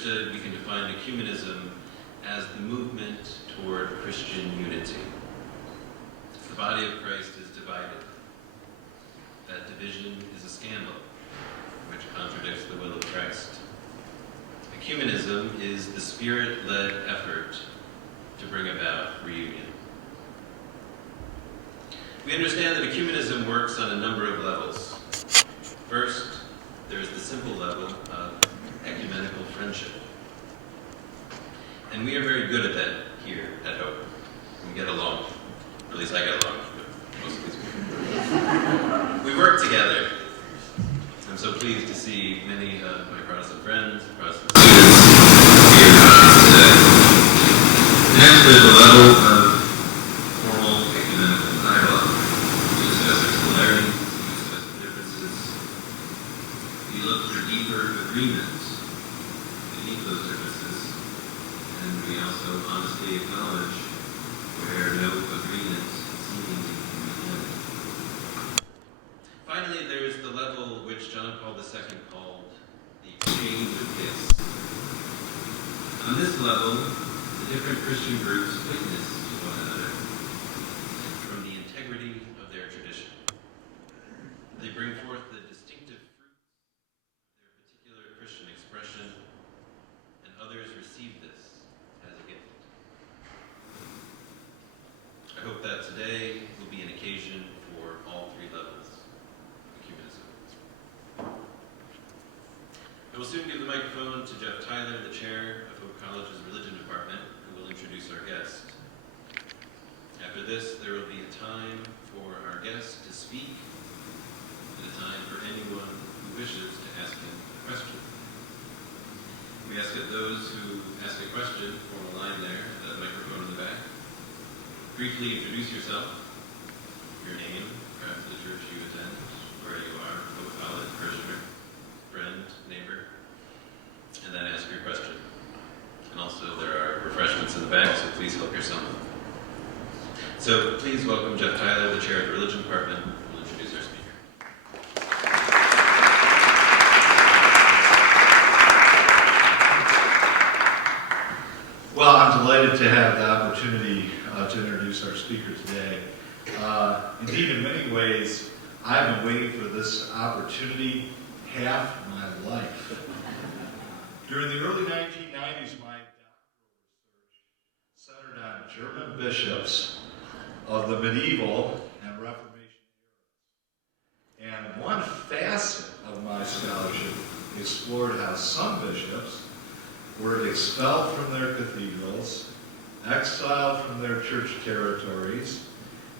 understood, we can define ecumenism as the movement toward Christian unity. The body of Christ is divided. That division is a scandal, which contradicts the will of Christ. Ecumenism is the Spirit-led effort to bring about reunion. We understand that ecumenism works on a number of levels. First, there's the simple level of ecumenical friendship. And we are very good at that here at Hope. We get along. Or at least I get along with most of these people. We work together. I'm so pleased to see many of my Protestant friends, Protestant students here today. Next, there's a level of formal ecumenical dialogue. We discuss our similarities, we discuss the differences. We look for deeper agreements beneath those differences. And we also honestly acknowledge where no agreements seemingly can begin. Finally, there's the level which John Paul II called the exchange of gifts. On this level, the different Christian groups witness to one another from the integrity of their tradition. They bring forth the distinctive fruits of their particular Christian expression, and others receive this as a gift. I hope that today will be an occasion for all three levels of ecumenism. I will soon give the microphone to Jeff Tyler, the chair of Hope College's Religion Department, who will introduce our guest. After this, there will be a time for our guest to speak, and a time for anyone who wishes to ask him a question. We ask that those who ask a question form a line there, that microphone in the back. Briefly introduce yourself, your name, perhaps the church you attend, where you are, Hope College, parishioner, friend, neighbor, and then ask your question. And also there are refreshments in the back, so please help yourself. So please welcome Jeff Tyler, the chair of the Religion Department, who will introduce our speaker. Well, I'm delighted to have the opportunity to introduce our speaker today. Indeed, in many ways, I've been waiting for this opportunity half my life. During the early 1990s, my doctoral research centered on German bishops of the medieval and Reformation eras. And one facet of my scholarship explored how some bishops were expelled from their cathedrals, exiled from their church territories,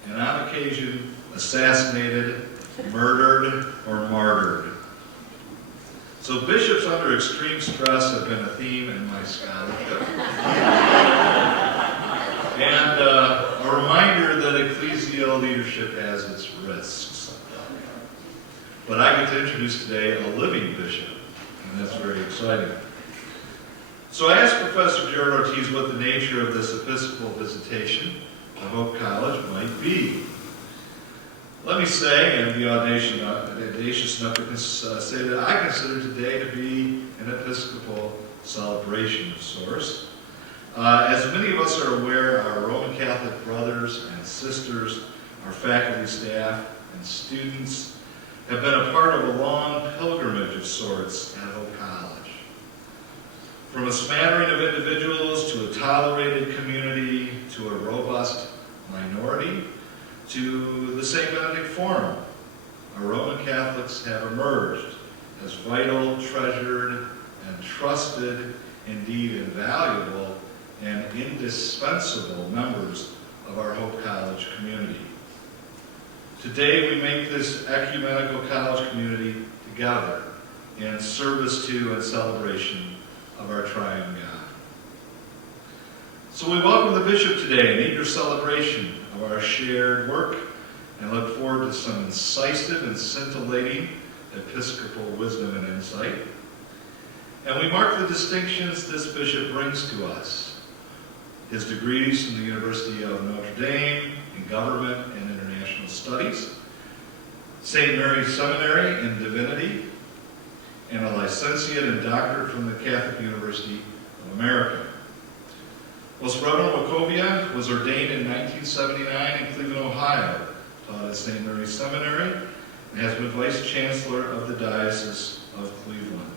and on occasion assassinated, murdered, or martyred. So bishops under extreme stress have been a theme in my scholarship. And a reminder that ecclesial leadership has its risks. But I get to introduce today a living bishop, and that's very exciting. So I asked Professor Jared Ortiz what the nature of this Episcopal visitation of Hope College might be. Let me say, and be audacious enough to say that I consider today to be an Episcopal celebration of sorts. As many of us are aware, our Roman Catholic brothers and sisters, our faculty, staff, and students have been a part of a long pilgrimage of sorts at Hope College. From a smattering of individuals to a tolerated community to a robust minority to the St. Benedict Forum, our Roman Catholics have emerged as vital, treasured, and trusted, indeed invaluable, and indispensable members of our Hope College community. Today we make this ecumenical college community together in service to and celebration of our triune God. So we welcome the bishop today in eager celebration of our shared work and look forward to some incisive and scintillating episcopal wisdom and insight. And we mark the distinctions this bishop brings to us. His degrees from the University of Notre Dame in Government and International Studies, St. Mary's Seminary in Divinity, and a licentiate and doctorate from the Catholic University of America. Most Reverend Walkowiak was ordained in 1979 in Cleveland, Ohio, taught at St. Mary's Seminary, and has been Vice Chancellor of the Diocese of Cleveland.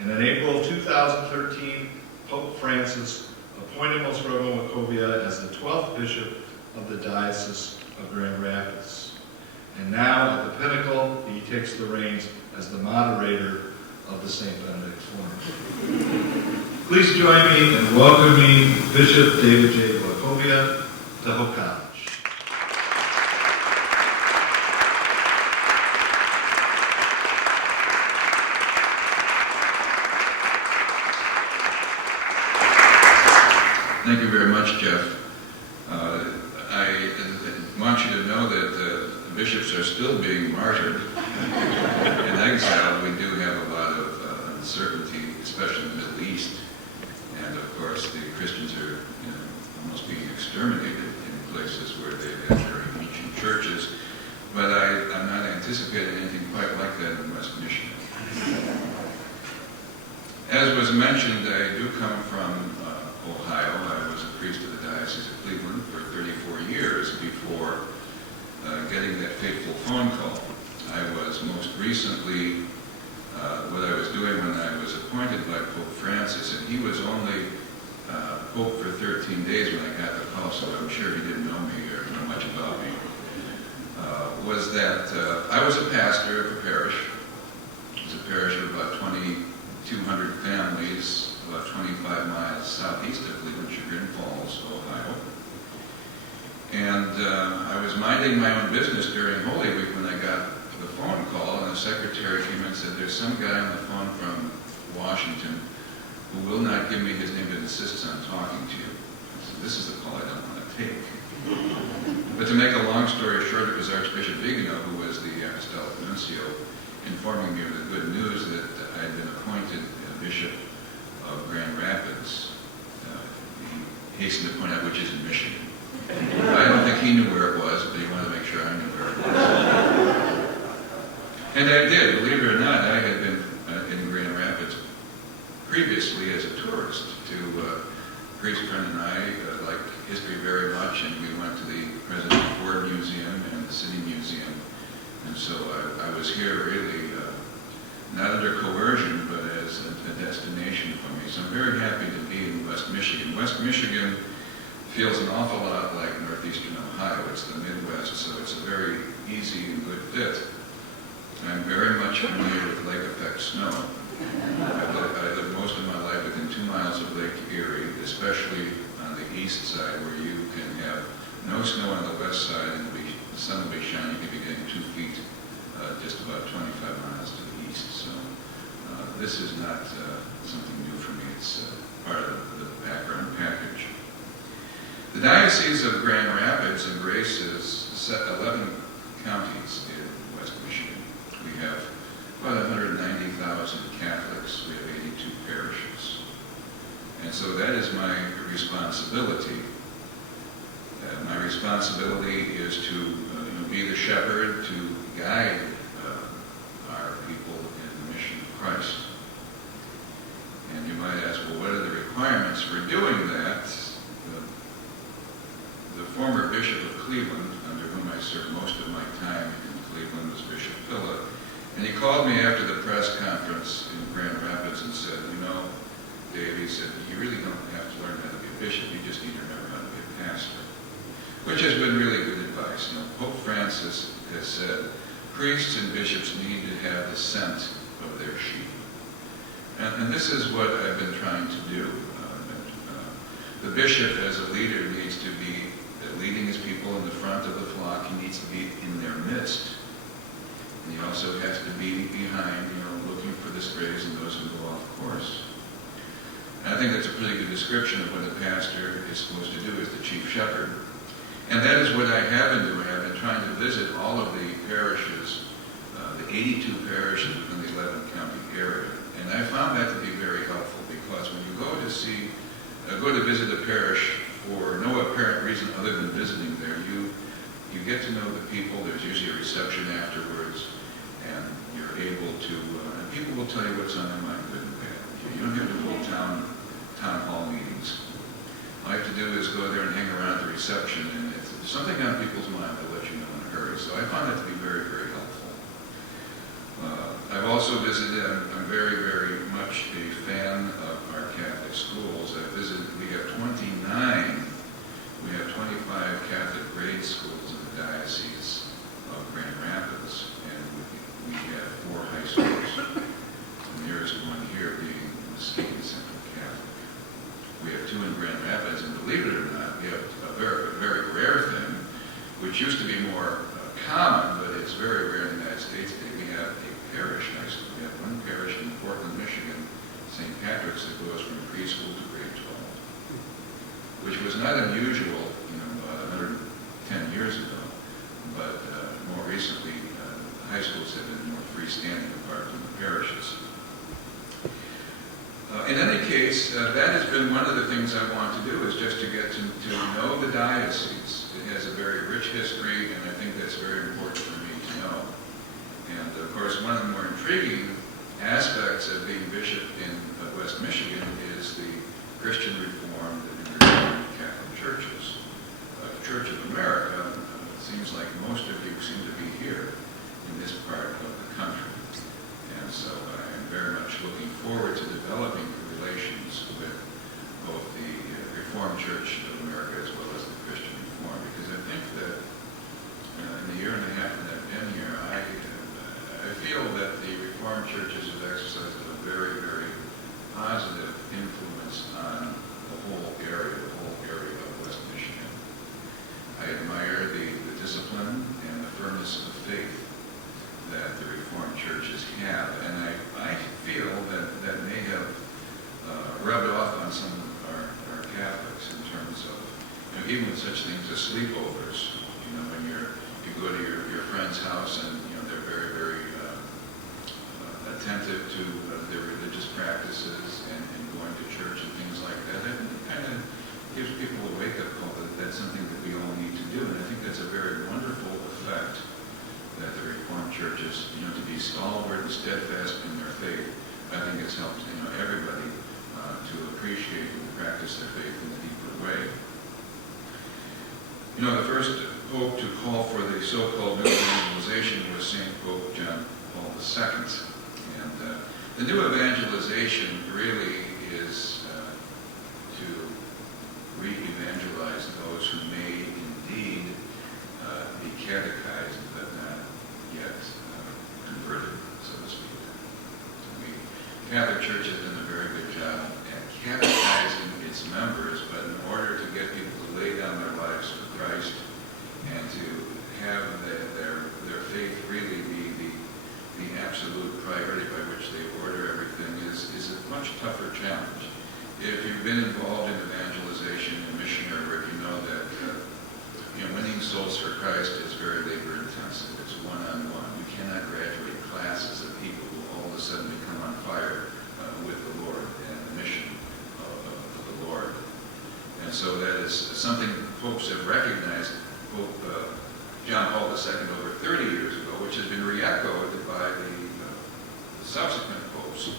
And in April of 2013, Pope Francis appointed Most Reverend Walkowiak as the 12th Bishop of the Diocese of Grand Rapids. And now, at the pinnacle, he takes the reins as the moderator of the St. Benedict Forum. Please join me in welcoming Bishop David J. Walkowiak to Hope College. Thank you very much, Jeff. I want you to know that the bishops are still being martyred. In exile, we do have a lot of uncertainty, especially in the Middle East. And of course, the Christians are almost being exterminated in places where they have very ancient churches. But I'm not anticipating anything quite like that in West Michigan. As was mentioned, I do come from Ohio. I was a priest of the Diocese of Cleveland for 34 years before getting that fateful phone call. I was most recently, what I was doing when I was appointed by Pope Francis, and he was only Pope for 13 days when I got the call, so I'm sure he didn't know me or know much about me, was that I was a pastor of a parish. It was a parish of about 2,200 families, about 25 miles southeast of Cleveland, Chagrin Falls, Ohio. And I was minding my own business during Holy Week when I got the phone call, and the secretary came in and said, "There's some guy on the phone from Washington who will not give me his name but insists on talking to you." I said, "This is a call I don't want to take." But to make a long story short, it was Archbishop Vigano, who was the Apostolic Nuncio, informing me of the good news that I had been appointed Bishop of Grand Rapids. He hastened to point out which is in Michigan. I don't think he knew where it was, but he wanted to make sure I knew where it was. And I did. Believe it or not, I had been in Grand Rapids previously as a tourist. A priest friend and I liked history very much, and we went to the President Ford Museum and the City Museum. And so I was here really not under coercion, but as a destination for me. So I'm very happy to be in West Michigan. West Michigan feels an awful lot like northeastern Ohio. It's the Midwest, so it's a very easy and good fit. I'm very much familiar with lake effect snow. I lived most of my life within 2 miles of Lake Erie, especially on the east side where you can have no snow on the west side and the sun will be shining. You can be getting 2 feet just about 25 miles to the east. So this is not something new for me. It's part of the background package. The Diocese of Grand Rapids embraces 11 counties in West Michigan. We have about 190,000 Catholics. We have 82 parishes. And so that is my responsibility. My responsibility is to be the shepherd, to guide our people in the mission of Christ. And you might ask, well, what are the requirements for doing that? The former Bishop of Cleveland, under whom I served most of my time in Cleveland, was Bishop Phillip. And he called me after the press conference in Grand Rapids and said, Dave, he said, you really don't have to learn how to be a bishop, you just need to remember how to be a pastor. Which has been really good advice. Pope Francis has said, priests and bishops need to have the scent of their sheep. And this is what I've been trying to do. The bishop, as a leader, needs to be leading his people in the front of the flock. He needs to be in their midst. And he also has to be behind, looking for the strays and those who go off course. And I think that's a pretty good description of what a pastor is supposed to do as the chief shepherd. And that is what I have been doing. I've been trying to visit all of the parishes, the 82 parishes within the 11-county area. And I found that to be very helpful because when you go to visit a parish for no apparent reason other than visiting there, you get to know the people. There's usually a reception afterwards, and you're able to, and people will tell you what's on their mind, good and bad. You don't have to hold town hall meetings. All I have to do is go there and hang around at the reception, and if there's something on people's mind, they'll let you know in a hurry. So I found that to be very, very helpful. I've also visited, I'm very, very much a fan of our Catholic schools. I've visited, we have 25 Catholic grade schools in the Diocese of Grand Rapids, and we have 4 high schools. And there is one here being Muskegon Central Catholic. We have 2 in Grand Rapids, and believe it or not, we have a very, very rare thing, which used to be more common, but it's very rare in the United States today. We have a parish high school. We have one parish in Portland, Michigan, St. Patrick's, that goes from preschool to grade 12, which was not unusual, 110 years ago, but more recently, high schools have been more freestanding apart from the parishes. In any case, that has been one of the things I want to do, is just to get to know the diocese. It has a very rich history, and I think that's very important for me to know. And of course, one of the more intriguing aspects of being bishop in West Michigan is the Christian Reformed and Reformed Catholic churches. The Church of America, it seems like most of you seem to be here in this part of the country. And so I'm very much looking forward to developing relations with both the Reformed Church of America as well as the Christian Reformed, because I think that in the year and a half that I've been here, I feel that the Reformed churches have exercised a very, very positive influence on the whole area of West Michigan. I admire the discipline and the firmness of faith that the Reformed churches have, and I feel that may have rubbed off on some of our Catholics in terms of, even with such things as sleepovers. When you go to your friend's house and they're very, very attentive to their religious practices and going to church and things like that. It kind of gives people a wake-up call that that's something that we all need to do, and I think that's a very wonderful effect that the Reformed churches, to be stalwart and steadfast in their faith. I think it's helped, everybody to appreciate and practice their faith in a deeper way. The first pope to call for the so-called new evangelization was St. Pope John Paul II. And the new evangelization really is to re-evangelize those who may indeed be catechized but not yet converted, so to speak. The Catholic Church has done a very good job at catechizing its members, but in order to get people to lay down their lives for Christ and to have their faith really be the absolute priority by which they order everything is a much tougher challenge. If you've been involved in evangelization and missionary work, you know that winning souls for Christ is very labor intensive. It's one-on-one. You cannot graduate classes of people who all of a sudden become on fire with the Lord and the mission of the Lord. And so that is something popes have recognized. Pope John Paul II over 30 years ago, which has been re-echoed by the subsequent popes.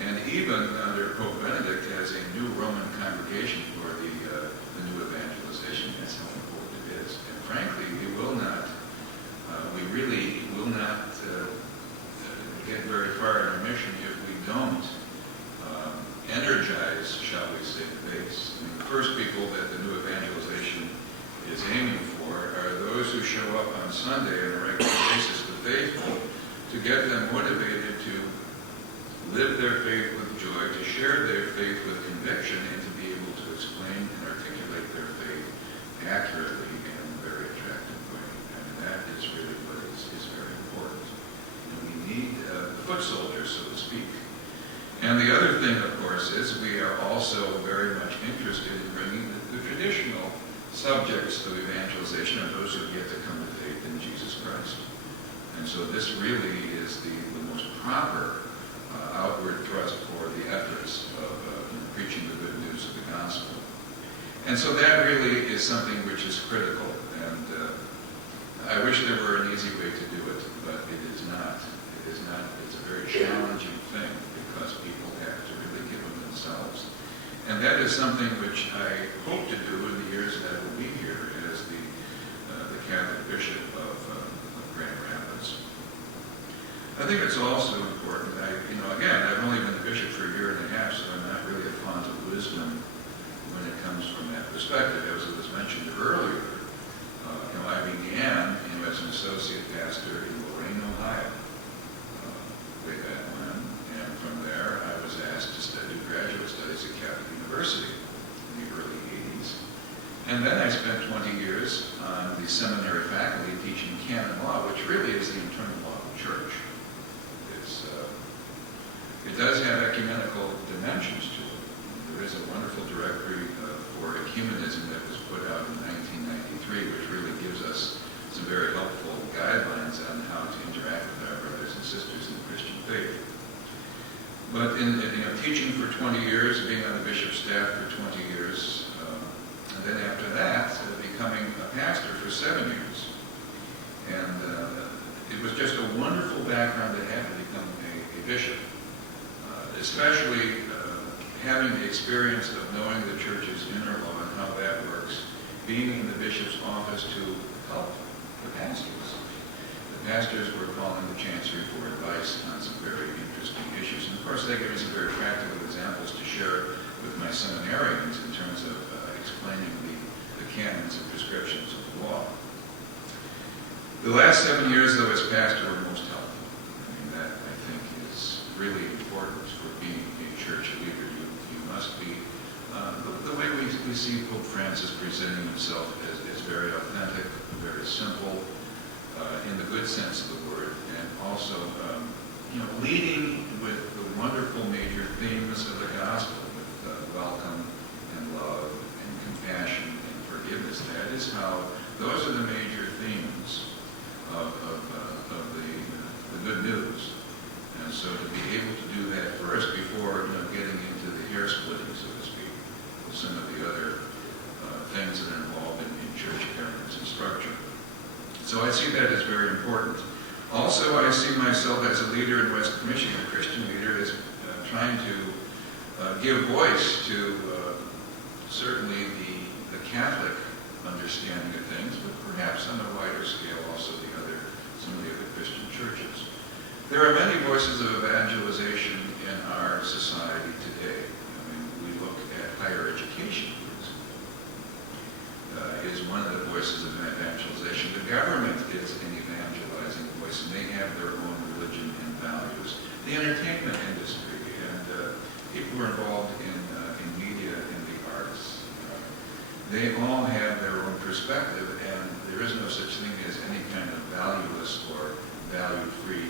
And even under Pope Benedict has a new Roman congregation for the new evangelization. That's how important it is. And frankly, we really will not get very far in our mission if we don't energize, shall we say, the base. The first people that the new evangelization is aiming for are those who show up on Sunday on a regular basis, the faithful, to get them motivated to live their faith with joy, to share their faith with conviction, and to be able to explain and articulate their faith accurately and in a very attractive way. And that is really what is very important. We need foot soldiers, so to speak. And the other thing, of course, is we are also very much interested in bringing the traditional subjects of evangelization are those who have yet to come to faith in Jesus Christ. And so this really is the most proper outward thrust for the efforts of preaching the good news of the gospel. And so that really is something which is critical. And I wish there were an easy way to do it, but it is not. It is not, it's a very challenging thing because people have to really give of themselves. And that is something which I hope to do in the years that I will be here as the Catholic Bishop of Grand Rapids. I think it's also important, again, I've only been the bishop for a year and a half, so I'm not really a font of wisdom when it comes from that perspective. As it was mentioned earlier, I began as an associate pastor in Lorain, Ohio, way back when, and from there I was asked to study graduate studies at Catholic University in the early 80s. And then I spent 20 years on the seminary faculty teaching canon law, which really is the internal law of the church. It does have ecumenical dimensions to it. There is a wonderful directory for ecumenism that was put out in 1993, which really gives us some very helpful guidelines on how to interact with our brothers and sisters in the Christian faith. But in teaching for 20 years, being on the bishop's staff for 20 years, and then after that, becoming a pastor for 7 years. And it was just a wonderful background to have to become a bishop. Especially having the experience of knowing the church's inner law and how that works, being in the bishop's office to help the pastors. The pastors were calling the chancery for advice on some very interesting issues. And of course, they gave me some very practical examples to share with my seminarians in terms of explaining the canons and prescriptions of the law. The last 7 years, though, as pastor were most helpful. That, I think, is really important for being a church leader. You must be, the way we see Pope Francis presenting himself as very authentic, very simple, in the good sense of the word, and also, leading with the wonderful major themes of the gospel, with welcome and love and compassion and forgiveness. That is how, those are the major themes of the good news. And so to be able to do that first before getting into the hair splitting, so to speak, with some of the other things that are involved in church governance and structure. So I see that as very important. Also, I see myself as a leader in West Michigan, a Christian leader, as trying to give voice to certainly the Catholic understanding of things, but perhaps on a wider scale also some of the other Christian churches. There are many voices of evangelization in our society today. We look at higher education, for example, is one of the voices of evangelization. The government is an evangelizing voice, and they have their own religion and values. The entertainment industry and people who are involved in media and the arts, they all have their own perspective, and there is no such thing as any kind of valueless or value-free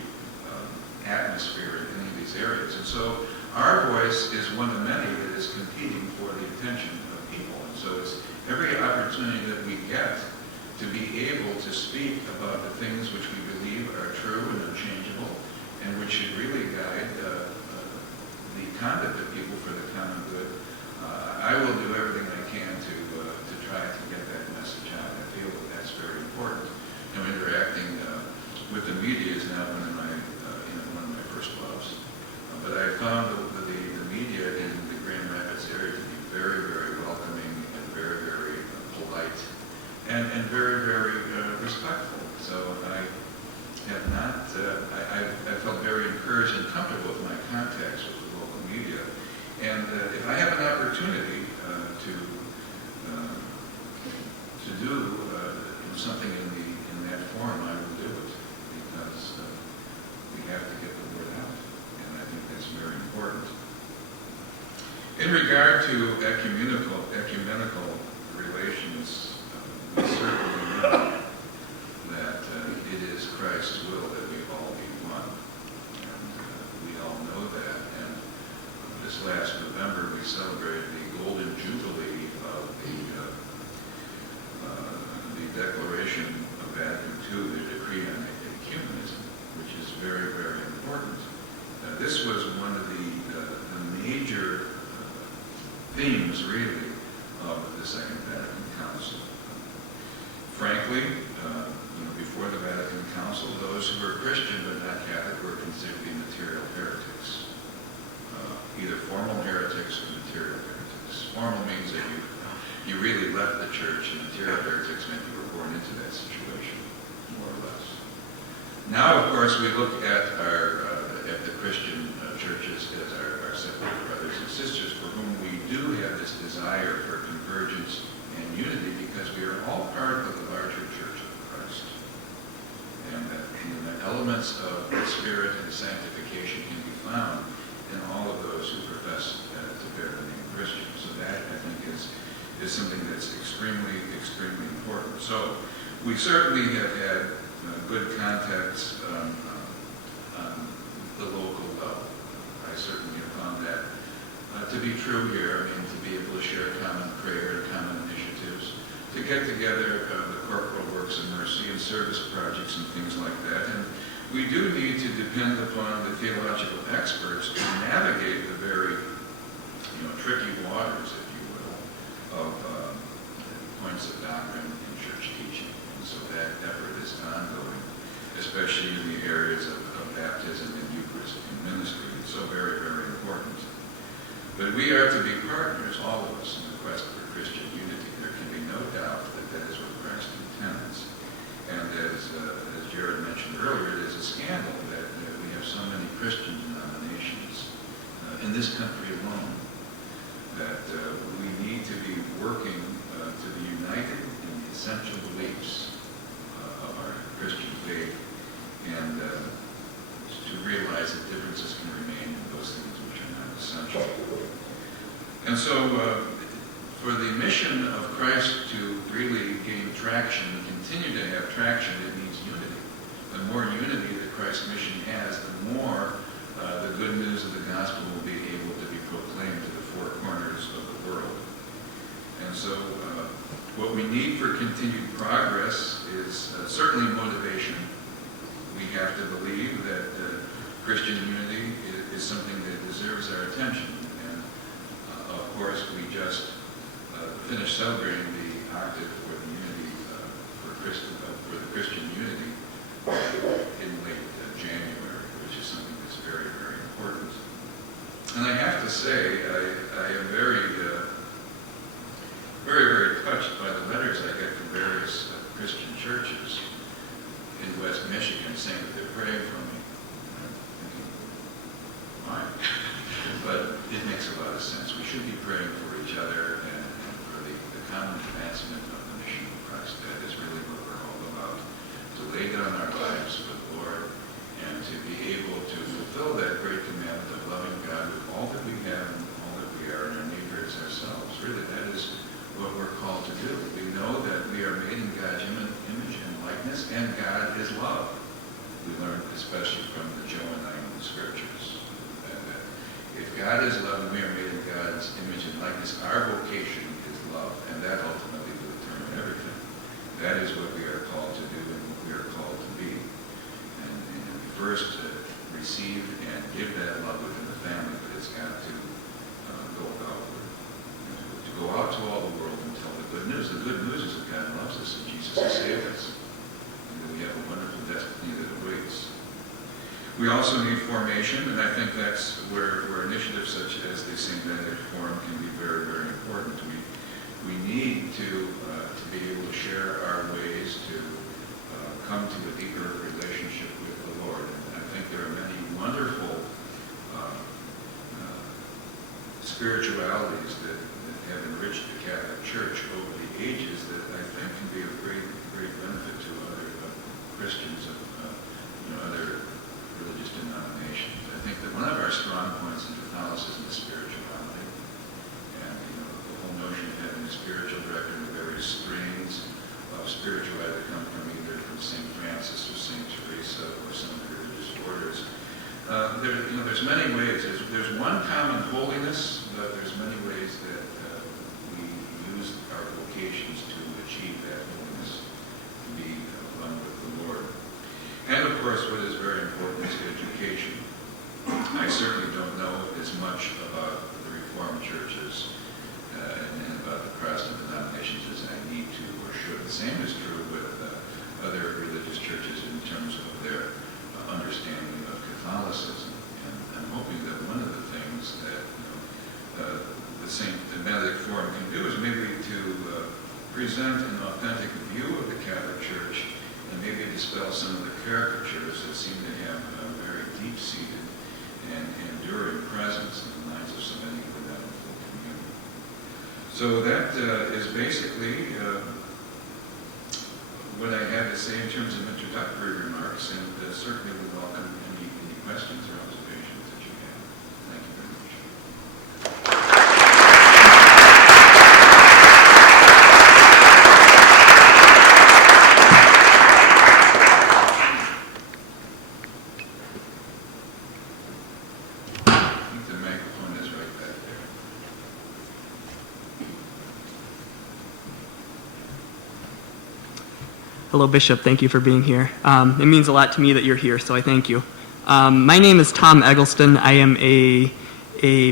atmosphere in any of these areas. And so our voice is one of many that is competing for the attention of people. And so it's every opportunity that we get to be able to speak about the things which we believe are true and unchangeable, and which should really guide the conduct of people for the common good. I will do everything I can to try to get that message out. I feel that that's very important. Interacting with the media is now one of my first loves. But I found the media in the Grand Rapids area to be very, very welcoming and very, very polite and very, very respectful. So I have not, I felt very encouraged and comfortable with my contacts with the local media. And if I have an opportunity to do something in that form, I will do it, because we have to get the word out, and I think that's very important. In regard to ecumenical relations, we certainly know that it is Christ's will that we all be one, and we all know that. And this last November, we celebrated the Golden Jubilee of the Declaration of Vatican II, the Decree on Ecumenism, which is very, very important. This was one of the major themes, really, of the Second Vatican Council. Frankly, before the Vatican Council, those who were Christian but not Catholic were considered to be material heretics. Either formal heretics or material heretics. Formal means that you really left the church, and material heretics meant you were born into that situation, more or less. Now, of course, we look at at the Christian churches as our separate brothers and sisters, for whom we do have this desire for convergence and unity, because we are all part of the larger church of Christ. And that the elements of the Spirit and sanctification can be found in all of those who profess to bear the name Christian. So that, I think, is something that's extremely, extremely important. So we certainly have had good contacts on the local level. I certainly have found that to be true here. I mean, to be able to share common prayer and common initiatives, to get together the corporal works of mercy and service projects and things like that. And we do need to depend upon the theological experts to navigate the very, tricky waters, if you will, of points of doctrine in church teaching. And so that effort is ongoing, especially in the areas of baptism and Eucharistic ministry. It's so very, very important. But we are to be partners, all of us, in the quest for Christian unity. There can be no doubt that that is what Christ intends. And as Jared mentioned earlier, it is a scandal that we have so many Christian denominations in this country alone, that we need to be working to be united in the essential beliefs of our Christian faith, and to realize that differences can remain in those things which are not essential. And so for the mission of Christ to really gain traction, continue to have traction, it needs unity. The more unity that Christ's mission has, the more the good news of the gospel will be able to be proclaimed to the four corners of the world. And so what we need for continued progress is certainly motivation. We have to believe that Christian unity is something that deserves our attention. And of course, we just finished celebrating the octave for the unity for the Christian unity in late January, which is something that's very, very important. And I have to say, I am very, very touched by the letters I get from various Christian churches in West Michigan saying that they're praying for me. I'm thinking, why? But it makes a lot of sense. We should be praying for each other and for the common advancement of the mission of Christ. That is really what we're all about. To lay down our lives for the Lord and to be able to fulfill that great commandment of loving God with all that we have and all that we are, and our neighbor as ourselves. Really, that is what we're called to do. We know that we are made in God's image and likeness, and God is love. We learn especially from the Johannine scriptures that if God is love and we are made in God's image and likeness, our vocation is love, and that ultimately will determine everything. That is what we are called to do and what we are called to be. And first, receive and give that love within the family, but it's got to go outward. To go out to all the world and tell the good news. The good news is that God loves us and Jesus has saved us. And that we have a wonderful destiny that awaits. We also need formation, and I think that's where initiatives such as the St. Benedict Forum can be very, very important. We need to be able to share our ways to come to a deeper relationship with the Lord. And I think there are many wonderful spiritualities that have enriched the Catholic Church over the ages that I think can be of great benefit to other Christians of other religious denominations. I think that one of our strong points in Catholicism is spirituality, and the whole notion of having a spiritual director and the various strains of spirituality that come from either from St. Francis or St. Teresa or some of the religious orders. There's many ways. There's one common holiness, but there's many ways that we use our vocations to achieve that holiness, to be one with the Lord. And of course, what is very important is education. I certainly don't know as much about the Reformed churches and about the Protestant denominations as I need to or should. The same is true with other the Benedict Forum can do is maybe to present an authentic view of the Catholic Church and maybe dispel some of the caricatures that seem to have a very deep-seated and enduring presence in the minds of so many within the full community. So that is basically what I have to say in terms of introductory remarks, and certainly would welcome any questions or observations that you have. Thank you very much. I think the microphone is right back there. Hello, Bishop. Thank you for being here. It means a lot to me that you're here, so I thank you. My name is Tom Eggleston. I am a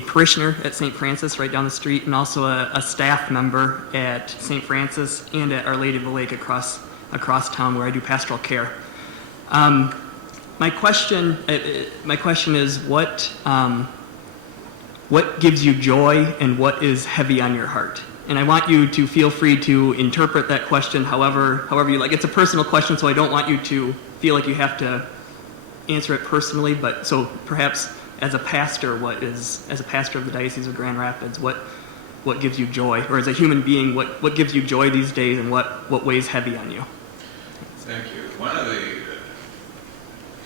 parishioner at St. Francis right down the street, and also a staff member at St. Francis and at Our Lady of the Lake across town, where I do pastoral care. My question is, what gives you joy and what is heavy on your heart? And I want you to feel free to interpret that question however you like. It's a personal question, so I don't want you to feel like you have to answer it personally. But so perhaps as a pastor, as a pastor of the Diocese of Grand Rapids, what gives you joy? Or as a human being, what gives you joy these days, and what weighs heavy on you? Thank you. One of the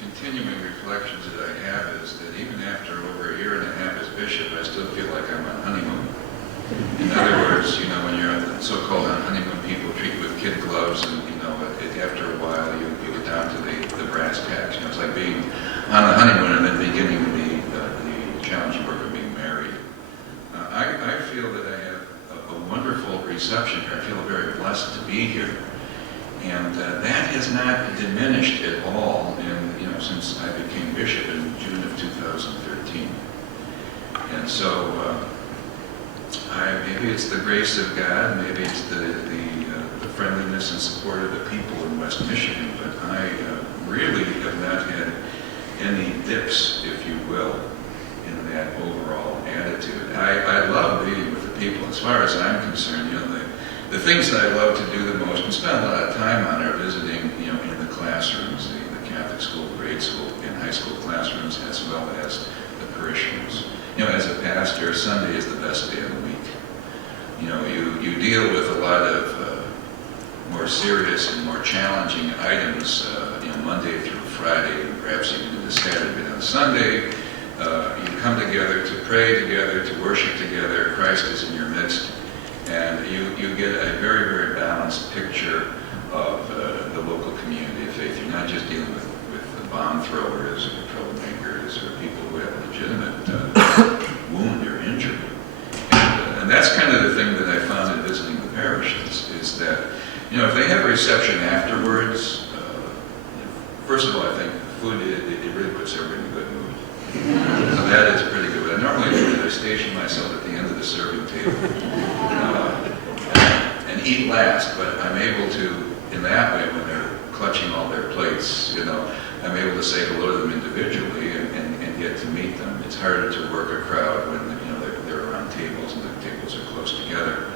continuing reflections that I have is that even after over a year and a half as bishop, I still feel like I'm on honeymoon. In other words, when you're so-called on honeymoon, people treat you with kid gloves, and after a while you get down to the brass tacks. It's like being on the honeymoon and then beginning the challenging work of being married. I feel that I have a wonderful reception here. I feel very blessed to be here, and that has not diminished at all since I became bishop in June of 2013. And so. Maybe it's the grace of God, maybe it's the friendliness and support of the people in West Michigan, but I really have not had any dips, if you will, in that overall attitude. I love being with the people. As far as I'm concerned, the things that I love to do the most and spend a lot of time on are visiting, in the classrooms, the Catholic school, grade school, and high school classrooms, as well as the parishioners. As a pastor, Sunday is the best day of the week. You deal with a lot of more serious and more challenging items, Monday through Friday, and perhaps even into Saturday. But on Sunday, you come together to pray together, to worship together. Christ is in your midst, and you get a very, very balanced picture of the local community of faith. You're not just dealing with the bomb throwers or troublemakers or people who have a legitimate wound or injury. And that's kind of the thing that I found in visiting the parishes, is that, if they have a reception afterwards, first of all, I think food, it really puts everybody in a good mood. So that is pretty good. But I normally do is I station myself at the end of the serving table and eat last, but I'm able to, in that way, when they're clutching all their plates, I'm able to say hello to them individually and get to meet them. It's harder to work a crowd when they're around tables and the tables are close together.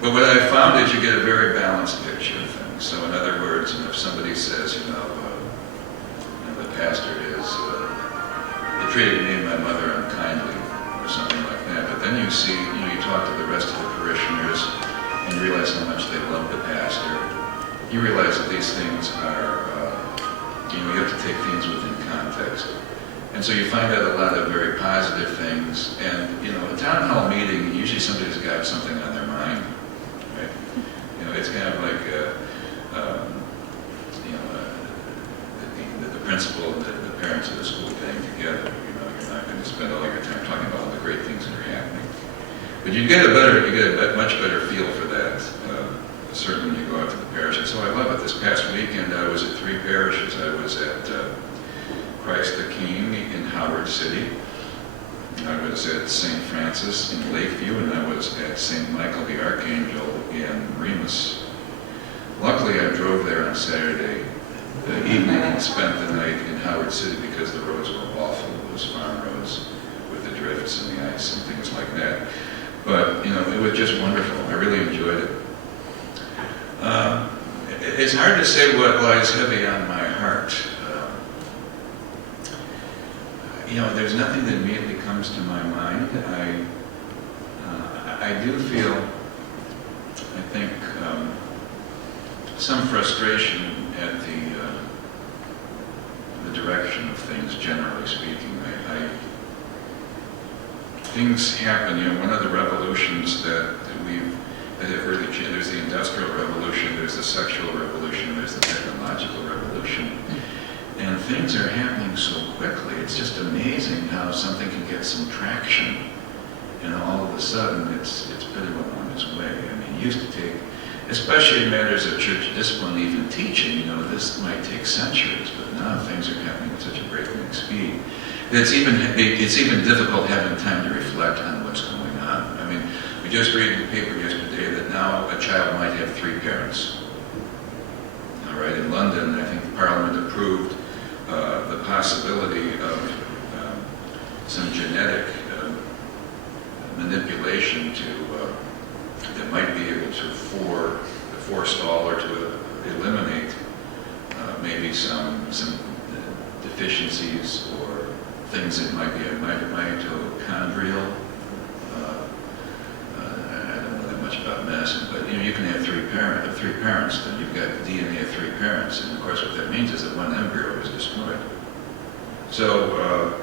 But what I found is you get a very balanced picture of things. So in other words, if somebody says, the pastor they treated me and my mother unkindly or something like that, but then you see, you talk to the rest of the parishioners and you realize how much they love the pastor. You realize that these things are, you have to take things within context. And so you find out a lot of very positive things. And, a town hall meeting, usually somebody's got something on their mind, right? It's kind of like, the principal and the parents of the school getting together. You're not going to spend all your time talking about all the great things that are happening. But you get a much better feel for that, certainly when you go out to the parish. And so I love it. This past weekend, I was at 3 parishes. I was at Christ the King in Howard City. I was at St. Francis in Lakeview, and I was at St. Michael the Archangel in Remus. Luckily, I drove there on Saturday evening and spent the night in Howard City because the roads were awful. Those farm roads with the drifts and the ice and things like that. But, was just wonderful. I really enjoyed it. It's hard to say what lies heavy on my heart. There's nothing that immediately comes to my mind. I do feel, I think, some frustration at the direction of things, generally speaking. Things happen, one of the revolutions that have really changed, there's the Industrial Revolution, there's the Sexual Revolution, there's the Technological Revolution. And things are happening so quickly. It's just amazing how something can get some traction, and all of a sudden it's pretty well on its way. I mean, it used to take, especially in matters of church discipline, even teaching, this might take centuries, but now things are happening at such a breakneck speed. It's even difficult having time to reflect on what's going on. I mean, we just read in the paper yesterday that now a child might have 3 parents. All right, in London, I think the Parliament approved the possibility of some genetic manipulation that might be able to forestall or to eliminate maybe some deficiencies or things that might be mitochondrial. I don't know that much about medicine, but you can have 3 parents, then you've got DNA of 3 parents, and of course what that means is that one embryo is destroyed. So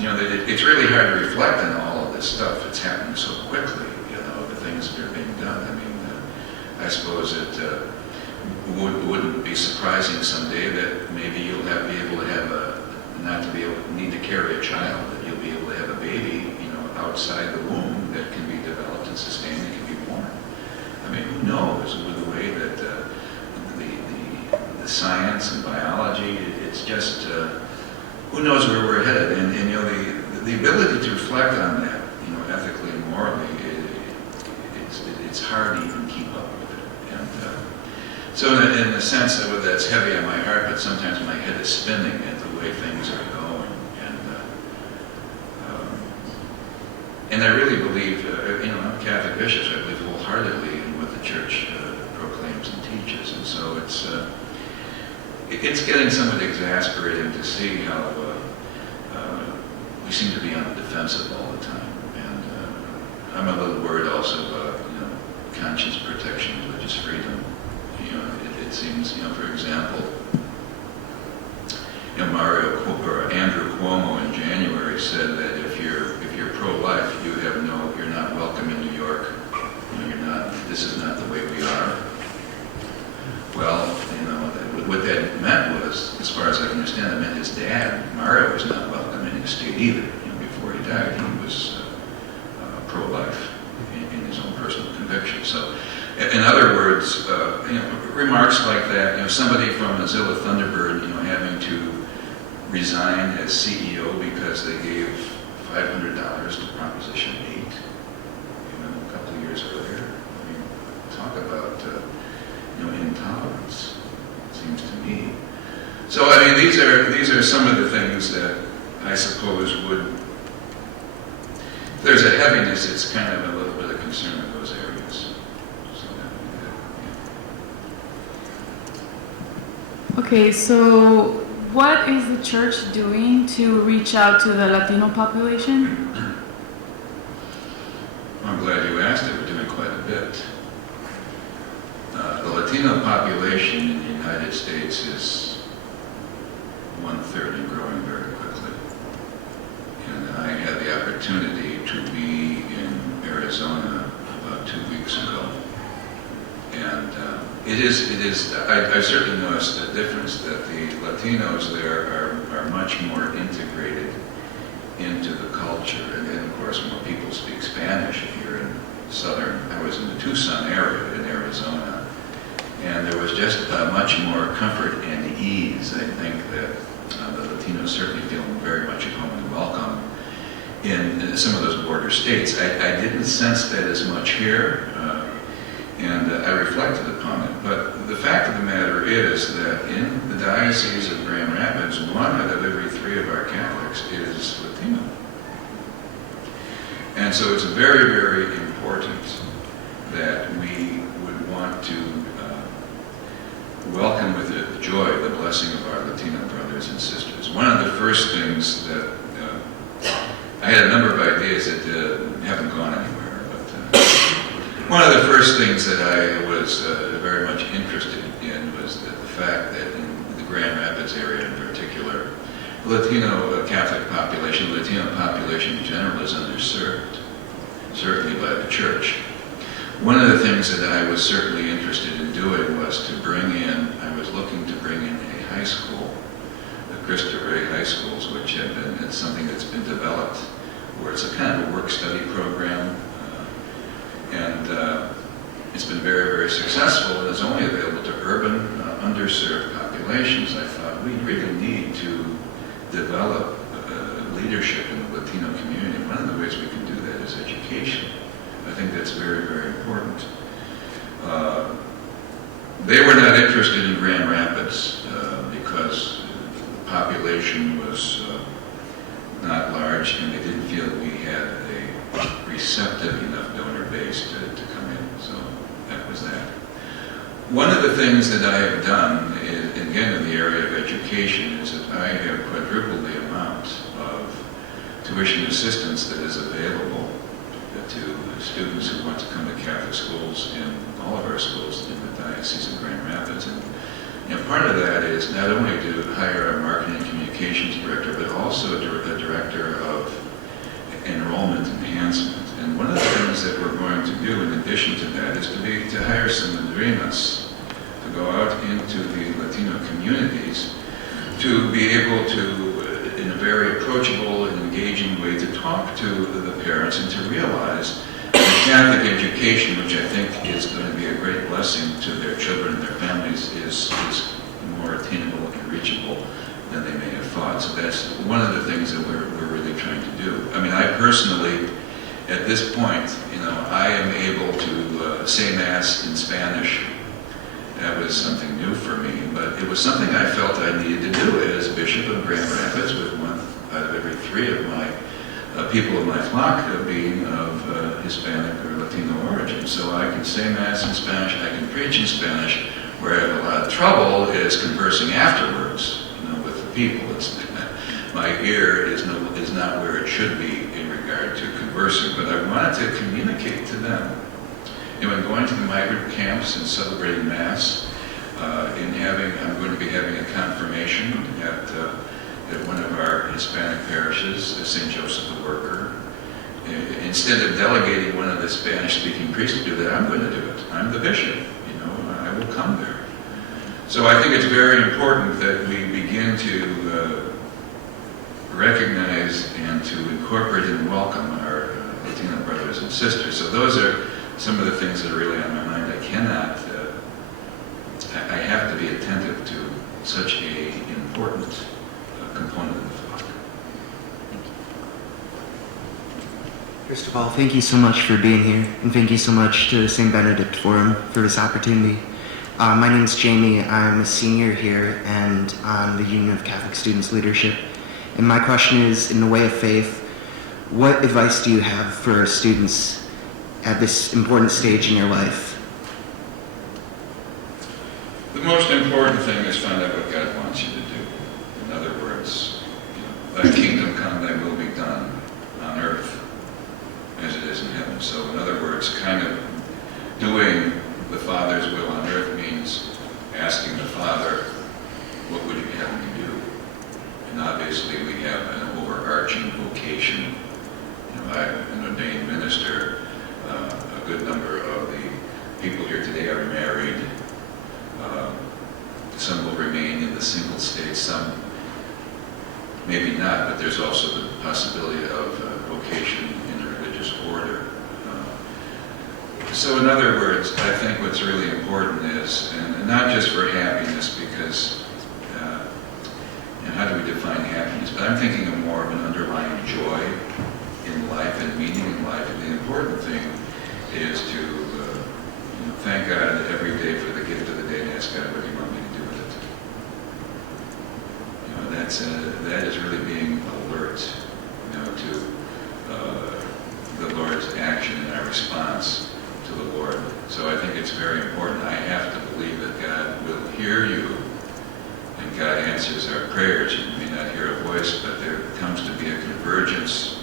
it's really hard to reflect on all of this stuff. It's happening so quickly. The things that are being done. I mean, I suppose it wouldn't be surprising someday that maybe you'll be able to have not to be able to need to carry a child, that you'll be able to have a baby, outside the womb that can be developed and sustained and can be born. I mean, who knows with the way that the science and biology, it's just, who knows where we're headed. And the ability to reflect on that, ethically and morally, it's hard to even keep up with it. And so in a sense that's heavy on my heart, but sometimes my head is spinning at the way things are going. And I really believe, I'm a Catholic bishop, so I believe wholeheartedly in what the Church proclaims and teaches. And so it's getting somewhat exasperating to see how we seem to be on the defensive all the time. And I'm a little worried also about, conscience protection, religious freedom. It seems, for example, Andrew Cuomo in January said that if you're pro-life, you're not welcome in New York. This is not the way we are. Well, what that meant was, as far as I can understand, it meant his dad, Mario, was not welcome in his state either. Before he died, he was pro-life in his own personal conviction. So, in other words, remarks like that, somebody from Mozilla Thunderbird, having to resign as CEO because they gave $500 to Proposition 8, a couple of years earlier. I mean, talk about, intolerance, it seems to me. So, I mean, these are some of the things that I suppose would, if there's a heaviness, it's kind of a little bit of concern in those areas. So that would be good. Okay, so what is the church doing to reach out to the Latino population? I'm glad you asked it. We're doing quite a bit. The Latino population in the United States is 1/3 and growing very quickly. And I had the opportunity to be in Arizona about 2 weeks ago. And I've certainly noticed the difference that the Latinos there are much more integrated into the culture. And then, of course, more people speak Spanish if you're in I was in the Tucson area in Arizona. And there was just much more comfort and ease. I think that the Latinos certainly feel very much at home and welcome in some of those border states. I didn't sense that as much here, and I reflected upon it. But the fact of the matter is that in the Diocese of Grand Rapids, 1 out of every 3 of our Catholics is Latino. And so it's very, very important important that we would want to welcome with joy the blessing of our Latino brothers and sisters. One of the first things that I had a number of ideas that haven't gone anywhere, but one of the first things that I was very much interested in was the fact that in the Grand Rapids area in particular, the Latino Catholic population, the Latino population in general, is underserved, certainly by the church. One of the things that I was certainly interested in doing was to bring in, I was looking to bring in a high school, the Cristo Rey high schools, which have been, it's something that's been developed, where it's a kind of a work-study program, and it's been very, very successful, and is only available to urban, underserved populations. I thought we really need to develop leadership in the Latino community. One of the ways we can do that is education. I think that's very, very important. They were not interested in Grand Rapids because the population was not large, and they didn't feel that we had a receptive enough donor base to come in. So that was that. One of the things that I have done, again in the area of education, is that I have quadrupled the amount of tuition assistance that is available to students who want to come to Catholic schools in all of our schools in the Diocese of Grand Rapids. And part of that is not only to hire a marketing and communications director, but also a director of enrollment enhancement. And one of the things that we're going to do in addition to that is to hire some madrinas to go out into the Latino communities to be able to, in a very approachable and engaging way, to talk to the parents and to realize that Catholic education, which I think is going to be a great blessing to their children and their families, is more attainable and reachable than they may have thought. So that's one of the things that we're really trying to do. I mean, I personally, at this point, I am able to say Mass in Spanish. That was something new for me, but it was something I felt I needed to do as Bishop of Grand Rapids, with one out of every three of my people of my flock being of Hispanic or Latino origin. So I can say Mass in Spanish, I can preach in Spanish. Where I have a lot of trouble is conversing afterwards, with the people. My ear is not where it should be in regard to conversing, but I wanted to communicate to them. In going to the migrant camps and celebrating Mass, I'm going to be having a confirmation at one of our Hispanic parishes, St. Joseph the Worker. Instead of delegating one of the Spanish-speaking priests to do that, I'm going to do it. I'm the bishop. I will come there. So I think it's very important that we begin to recognize and to incorporate and welcome our Latino brothers and sisters. So those are some of the things that are really on my mind. I have to be attentive to such an important component of the flock. First of all, thank you so much for being here, and thank you so much to the St. Benedict Forum for this opportunity. My name is Jamie. I'm a senior here and on the Union of Catholic Students Leadership. And my question is, in the way of faith, what advice do you have for our students at this important stage in your life? The most important thing is find out what God wants you to do. In other words, thy kingdom come, thy will be done on earth as it is in heaven. So in other words, kind of doing the Father's will on earth means asking the Father, what would you have me do? And obviously we have an overarching vocation. I'm an ordained minister. A good number of the people here today are married. Some will remain in the single state, some maybe not, but there's also the possibility of vocation in a religious order. So in other words, I think what's really important is, and not just for happiness, because, and how do we define happiness, but I'm thinking of more of an underlying joy in life and meaning in life. And the important thing is to thank God every day for the gift of the day and ask God, what do you want me to do with it? That is really being alert, to the Lord's action in our response to the Lord. So I think it's very important. I have to believe that God will hear you, and God answers our prayers. You may not hear a voice, but there comes to be a convergence,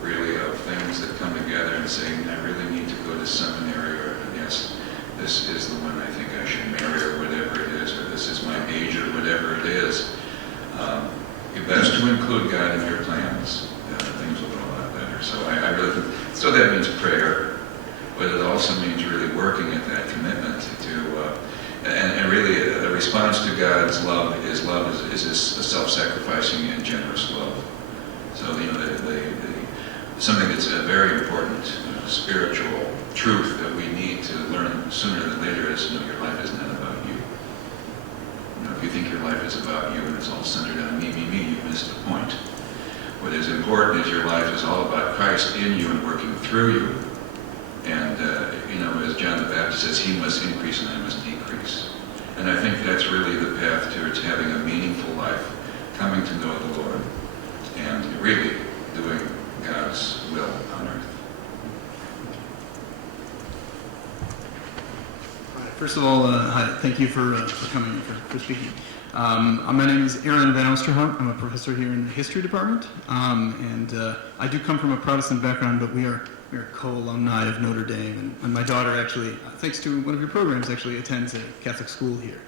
really, of things that come together and saying, I really need to go to seminary, or yes, this is the one I think I should marry, or whatever it is, or this is my major, whatever it is. It's best to include God in your plans. Things will go a lot better. So I really think, so that means prayer, but it also means really working at that commitment to, and really a response to God's love is a self-sacrificing and generous love. So, something that's a very important spiritual truth that we need to learn sooner than later is, your life is not about you. If you think your life is about you and it's all centered on me, you've missed the point. What is important is your life is all about Christ in you and working through you. And, as John the Baptist says, he must increase and I must decrease. And I think that's really the path towards having a meaningful life, coming to know the Lord, and really doing God's will on earth. First of all, hi, thank you for coming and for speaking. My name is Aaron Van Oosterhout. I'm a professor here in the history department, and I do come from a Protestant background, but we are co-alumni of Notre Dame, and my daughter actually, thanks to one of your programs, actually attends a Catholic school here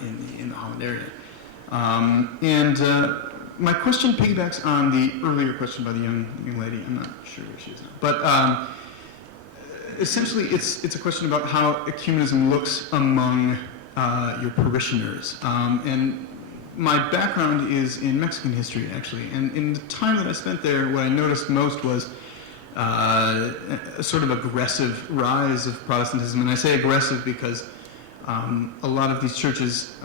in the Holland area. My question piggybacks on the earlier question by the young lady. I'm not sure where she is now, but essentially it's a question about how ecumenism looks among your parishioners. And my background is in Mexican history, actually, and in the time that I spent there, what I noticed most was a sort of aggressive rise of Protestantism. And I say aggressive because a lot of these churches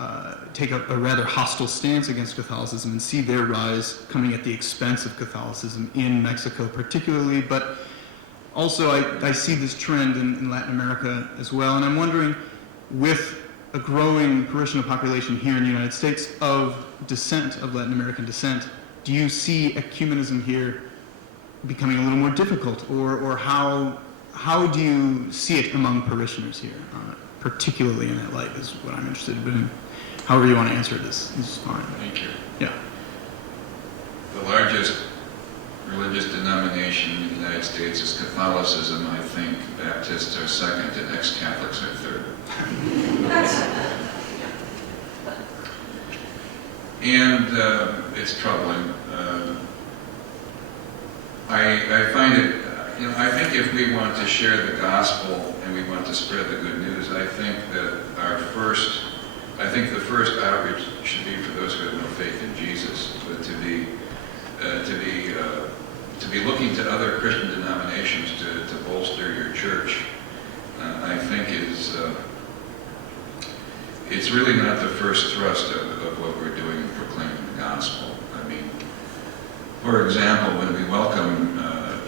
take a rather hostile stance against Catholicism and see their rise coming at the expense of Catholicism in Mexico particularly, but also I see this trend in Latin America as well. And I'm wondering, with a growing parishioner population here in the United States of Latin American descent, do you see ecumenism here becoming a little more difficult, or how do you see it among parishioners here? Particularly in that light is what I'm interested in. However you want to answer this is fine. Thank you. Yeah. The largest religious denomination in the United States is Catholicism. I think Baptists are second and ex-Catholics are third. And it's troubling. I find it, I think if we want to share the gospel and we want to spread the good news, I think that the first outreach should be for those who have no faith in Jesus, but to be looking to other Christian denominations to bolster your church, I think it's really not the first thrust of what we're doing in proclaiming the gospel. I mean, for example, when we welcome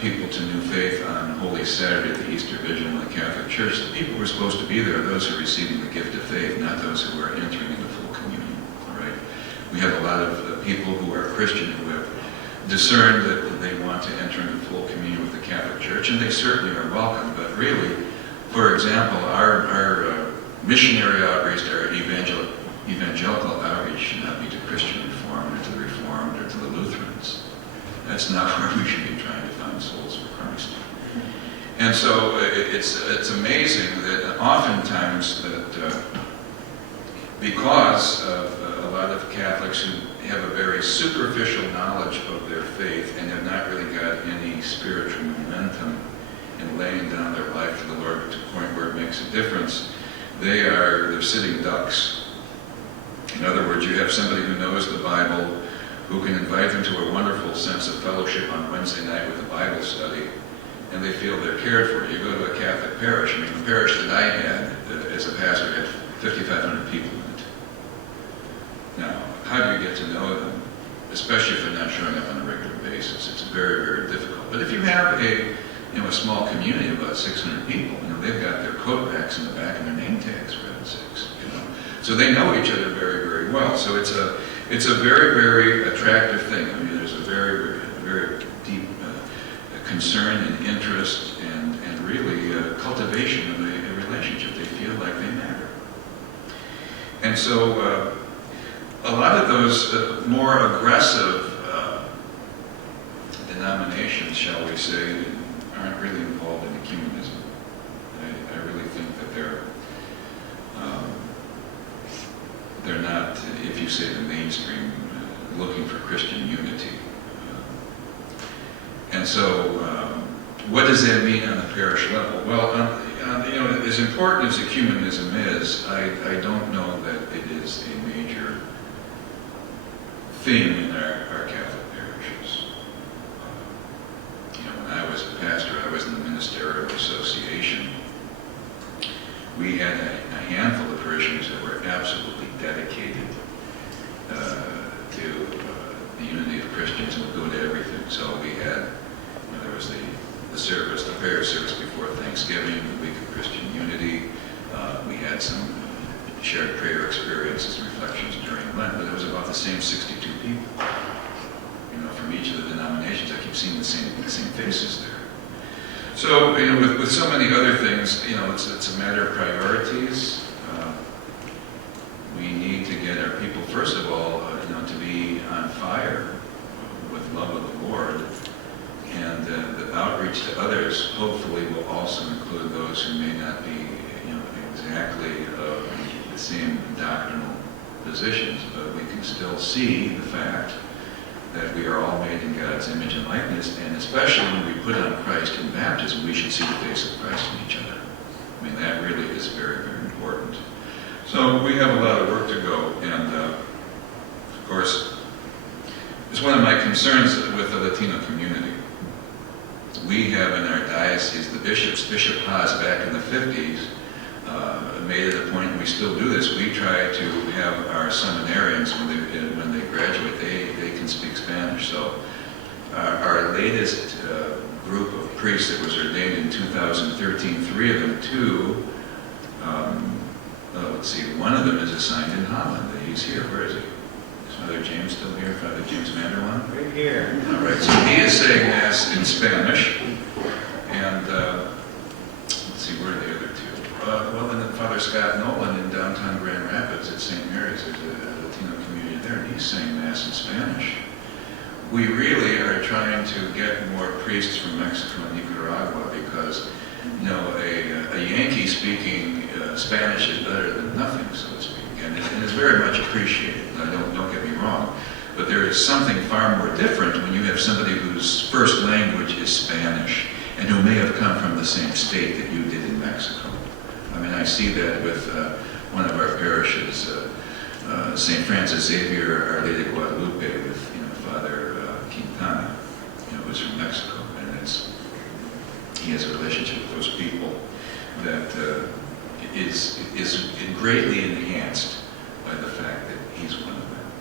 people to new faith on Holy Saturday at the Easter Vigil in the Catholic Church, the people who are supposed to be there are those who are receiving the gift of faith, not those who are entering into full communion. All right? We have a lot of people who are Christian who have discerned that they want to enter into full communion with the Catholic Church, and they certainly are welcome. But really, for example, our missionary outreach, our evangelical outreach should not be to Christian Reformed or to the Reformed or to the Lutherans. That's not where we should be trying to find souls for Christ. And so it's amazing that oftentimes that because of a lot of Catholics who have a very superficial knowledge of their faith and have not really got any spiritual momentum in laying down their life to the Lord to the point where it makes a difference, they're sitting ducks. In other words, you have somebody who knows the Bible, who can invite them to a wonderful sense of fellowship on Wednesday night with a Bible study, and they feel they're cared for. You go to a Catholic parish. I mean, the parish that I had as a pastor had 5,500 people in it. Now, how do you get to know them, especially if they're not showing up on a regular basis? It's very, very difficult. But if you have a small community of about 600 people, they've got their coat racks in the back and their name tags, for heaven's sakes. So they know each other very, very well. So it's a very, very attractive thing. I mean, there's a very, very deep concern and interest and really cultivation of a relationship. They feel like they matter. And so a lot of those more aggressive denominations, shall we say, aren't really involved in ecumenism. I really think that they're not, if you say the mainstream, looking for Christian unity. And so, what does that mean on the parish level? Well, as important as ecumenism is, I don't know that it is a major theme in our Catholic parishes. When I was a pastor, I was in the Ministerial Association. We had a handful of parishioners that were absolutely dedicated to the unity of Christians and would go to everything. So we had, there was the service, the prayer service before Thanksgiving, the week of Christian unity. We had some shared prayer experiences and reflections during Lent, but it was about the same 62 people. From each of the denominations, I keep seeing the same faces there. So, with so many other things, it's a matter of priorities. We need to get our people, first of all, to be on fire with love of the Lord, and the outreach to others hopefully will also include those who may not be, exactly the same doctrinal positions, but we can still see the fact that we are all made in God's image and likeness, and especially when we put on Christ in baptism, we should see the face of Christ in each other. I mean, that really is very, very important. So we have a lot of work to go, and of course, it's one of my concerns with the Latino community. We have in our diocese, the bishops, Bishop Haas back in the 50s, made it a point, and we still do this, we try to have our seminarians, when they graduate, they can speak Spanish. So our latest group of priests that was ordained in 2013, 3 of them, 2, let's see, one of them is assigned in Holland. He's here. Where is he? Is Father James still here? Father James Vanderlaan? Right here. All right, so he is saying Mass in Spanish. And let's see, where are the other 2? Well, and then Father Scott Nolan in downtown Grand Rapids at St. Mary's, there's a Latino community there, and he's saying Mass in Spanish. We really are trying to get more priests from Mexico and Nicaragua because, a Yankee speaking Spanish is better than nothing, so to speak, and it's very much appreciated. Don't get me wrong, but there is something far more different when you have somebody whose first language is Spanish and who may have come from the same state that you did in Mexico. I mean, I see that with one of our parishes, St. Francis Xavier, Our Lady of Guadalupe, with Father Quintana, who's from Mexico, and he has a relationship with those people that is greatly enhanced by the fact that he's one of them.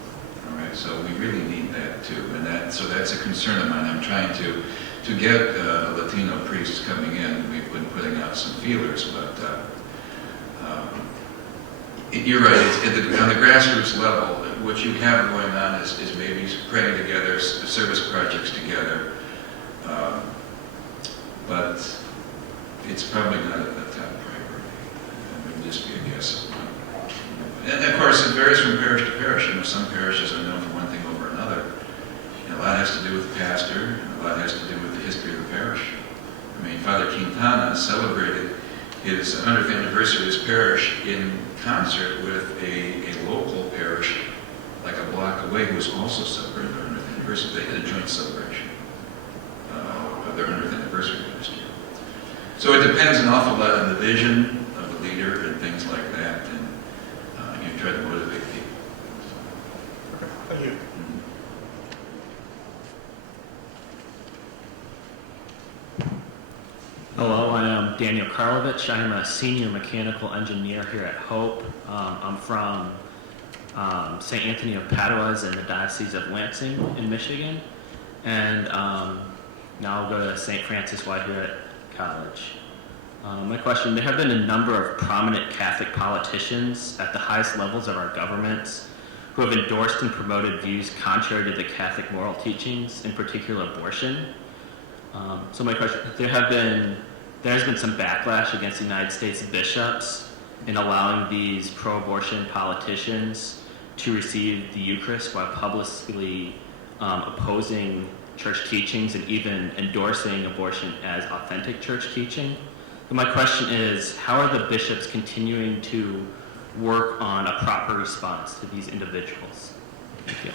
All right, so we really need that too, and so that's a concern of mine. I'm trying to get Latino priests coming in. We've been putting out some feelers, but you're right. On the grassroots level, what you have going on is maybe praying together, service projects together, but it's probably not a top priority. It would just be a guess. And of course, it varies from parish to parish. Some parishes are known for one thing over another. A lot has to do with the pastor, and a lot has to do with the history of the parish. I mean, Father Quintana celebrated his 100th anniversary of his parish in concert with a local parish, like a block away, who was also celebrating their 100th anniversary. They had a joint celebration of their 100th anniversary last year. So it depends an awful lot on the vision of the leader and things like that, and you try to motivate people. Thank you. Hello, I am Daniel Karlovich. I am a senior mechanical engineer here at Hope. I'm from St. Anthony of Padua in the Diocese of Lansing in Michigan. And now I'll go to St. Francis White here at college. My question, there have been a number of prominent Catholic politicians at the highest levels of our governments who have endorsed and promoted views contrary to the Catholic moral teachings, in particular abortion. So my question, there has been some backlash against the United States bishops in allowing these pro-abortion politicians to receive the Eucharist while publicly opposing church teachings and even endorsing abortion as authentic church teaching. So my question is, how are the bishops continuing to work on a proper response to these individuals? Thank you.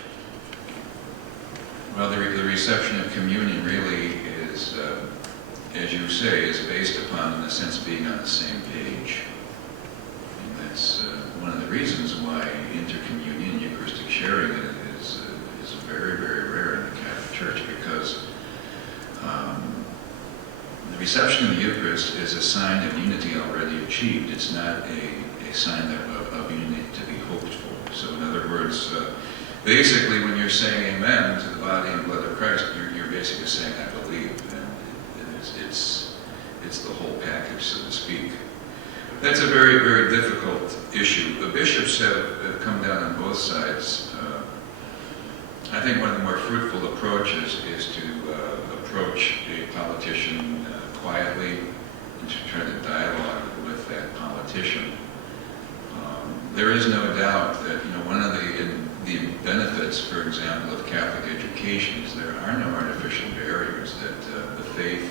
Well, the reception of communion really is, as you say, is based upon, in a sense, being on the same page. And that's one of the reasons why intercommunion, Eucharistic sharing, is very, very rare in the Catholic Church, because the reception of the Eucharist is a sign of unity already achieved. It's not a sign of unity to be hoped for. So in other words, basically when you're saying amen to the body and blood of Christ, you're basically saying I believe. And it's the whole package, so to speak. That's a very, very difficult issue. The bishops have come down on both sides. I think one of the more fruitful approaches is to approach a politician quietly and to try to dialogue with that politician. There is no doubt that one of the benefits, for example, of Catholic education is there are no artificial barriers. That the faith,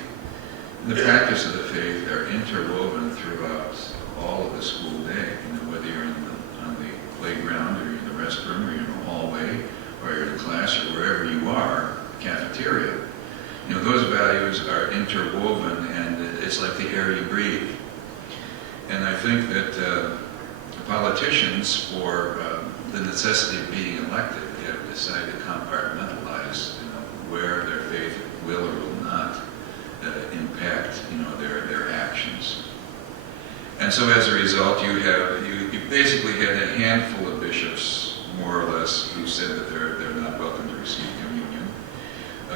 the practice of the faith, are interwoven throughout all of the school day. Whether you're on the playground or you're in the restroom or you're in the hallway or you're in class or wherever you are, cafeteria. Those values are interwoven, and it's like the air you breathe. And I think that politicians, for the necessity of being elected, have decided to compartmentalize where their faith will or will not impact their actions. And so as a result, you basically had a handful of bishops, more or less, who said that they're not welcome to receive communion.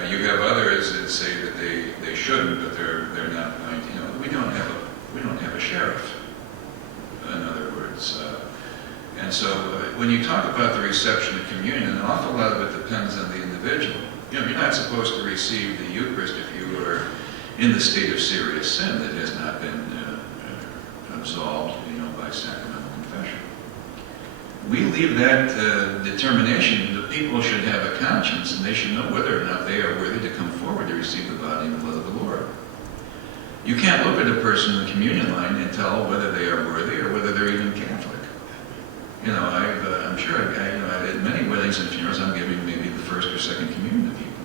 You have others that say that they shouldn't, but they're not going to. We don't have a sheriff, in other words. And so when you talk about the reception of communion, an awful lot of it depends on the individual. You're not supposed to receive the Eucharist if you are in the state of serious sin that has not been absolved, by sacramental confession. We leave that determination. The people should have a conscience, and they should know whether or not they are worthy to come forward to receive the body and blood of the Lord. You can't look at a person in the communion line and tell whether they are worthy or whether they're even Catholic. I'm sure at many weddings and funerals, I'm giving maybe the first or second communion to people.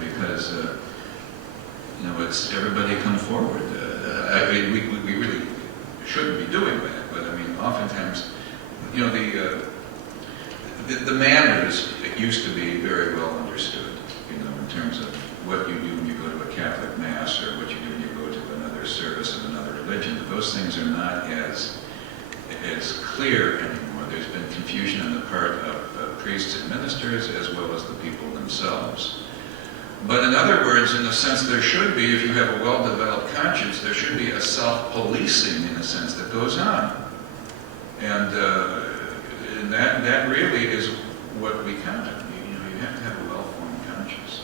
Because it's everybody come forward. We really shouldn't be doing that, but oftentimes, the manners used to be very well understood, in terms of what you do when you go to a Catholic Mass or what you do when you go to another service of another religion. Those things are not as clear anymore. There's been confusion on the part of priests and ministers as well as the people themselves. But in other words, in a sense, there should be, if you have a well-developed conscience, there should be a self-policing, in a sense, that goes on. And that really is what we count on. You have to have a well-formed conscience.